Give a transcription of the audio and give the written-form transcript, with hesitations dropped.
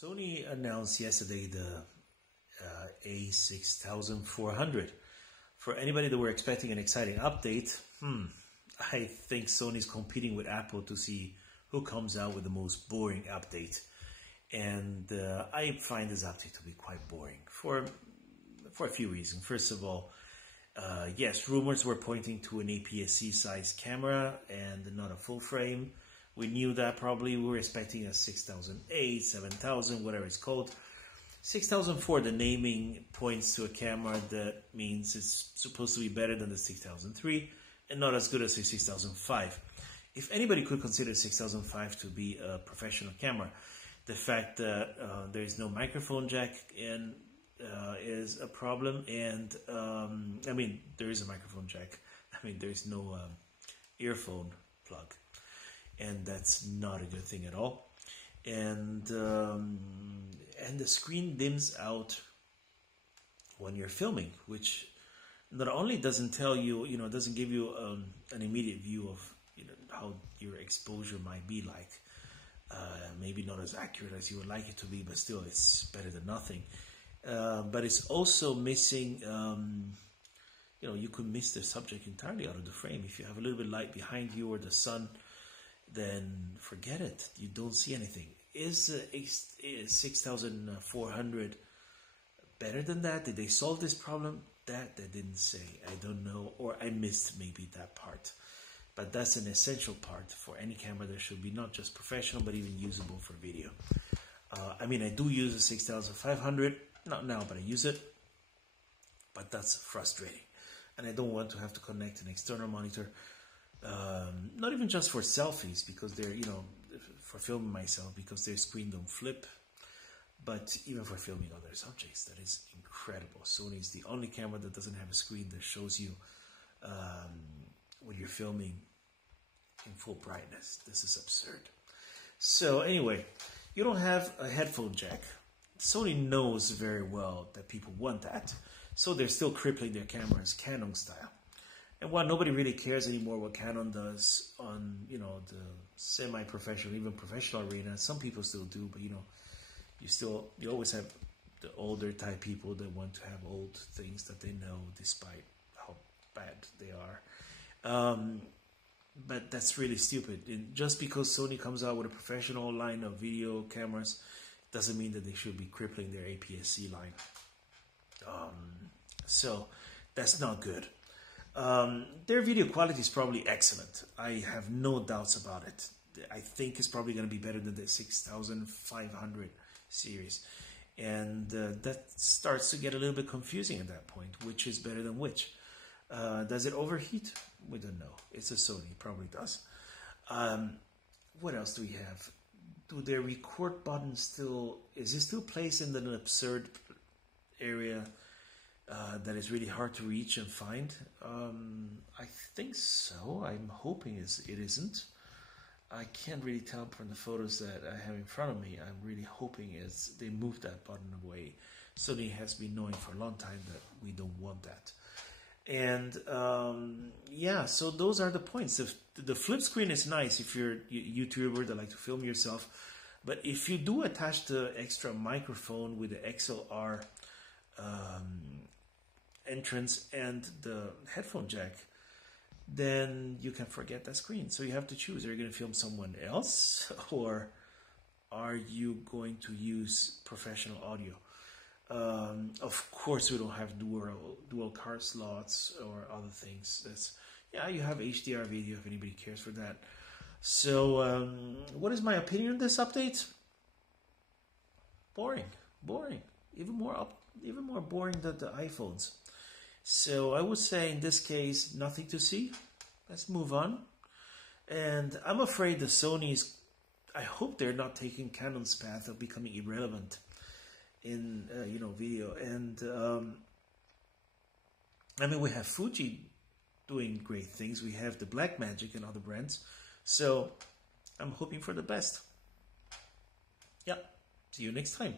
Sony announced yesterday the A6400. For anybody that were expecting an exciting update, I think Sony's competing with Apple to see who comes out with the most boring update. And I find this update to be quite boring for a few reasons. First of all, yes, rumors were pointing to an APS-C size camera and not a full frame. We knew that probably. We were expecting a 6008, 7000, whatever it's called. 6004, the naming points to a camera that means it's supposed to be better than the 6003 and not as good as the 6005. If anybody could consider 6005 to be a professional camera, the fact that there is no microphone jack and is a problem. And I mean, there is a microphone jack. I mean, there's no earphone plug, and that's not a good thing at all. And the screen dims out when you're filming, which not only doesn't tell you, doesn't give you an immediate view of how your exposure might be like. Maybe not as accurate as you would like it to be, but still it's better than nothing. But it's also missing, you could miss the subject entirely out of the frame. If you have a little bit of light behind you or the sun, then forget it. You don't see anything. Is 6400 better than that? Did they solve this problem? That they didn't say. I don't know, or I missed maybe that part. But that's an essential part for any camera that should be not just professional, but even usable for video. I mean, I do use a 6500, not now, but I use it. But that's frustrating. And I don't want to have to connect an external monitor. Not even just for selfies, because they're, for filming myself, because their screen don't flip, but even for filming other subjects. That is incredible. Sony is the only camera that doesn't have a screen that shows you when you're filming in full brightness. This is absurd. So anyway, you don't have a headphone jack. Sony knows very well that people want that, so they're still crippling their cameras Canon style. And while nobody really cares anymore what Canon does on, the semi-professional, even professional arena, some people still do, but you always have the older type people that want to have old things that they know despite how bad they are. But that's really stupid. And just because Sony comes out with a professional line of video cameras doesn't mean that they should be crippling their APS-C line. So that's not good. Their video quality is probably excellent. I have no doubts about it. I think it's probably going to be better than the 6500 series. And that starts to get a little bit confusing at that point. Which is better than which? Does it overheat? We don't know. It's a Sony. It probably does. What else do we have? Do their record button is it still placed in an absurd area that is really hard to reach and find? I think so. I'm hoping it isn't. I can't really tell from the photos that I have in front of me. I'm really hoping they moved that button away. Sony has been knowing for a long time that we don't want that. And yeah, so those are the points. The flip screen is nice if you're a YouTuber that like to film yourself. But if you do attach the extra microphone with the XLR entrance and the headphone jack, then you can forget that screen. So you have to choose. Are you going to film someone else, or are you going to use professional audio? Of course, we don't have dual card slots or other things. You have HDR video if anybody cares for that. So, what is my opinion on this update? Boring, even more boring than the iPhones. So I would say in this case, nothing to see. Let's move on. And I'm afraid the Sony's, I hope they're not taking Canon's path of becoming irrelevant in video. And I mean, we have Fuji doing great things. We have the Blackmagic and other brands. So I'm hoping for the best. Yeah, see you next time.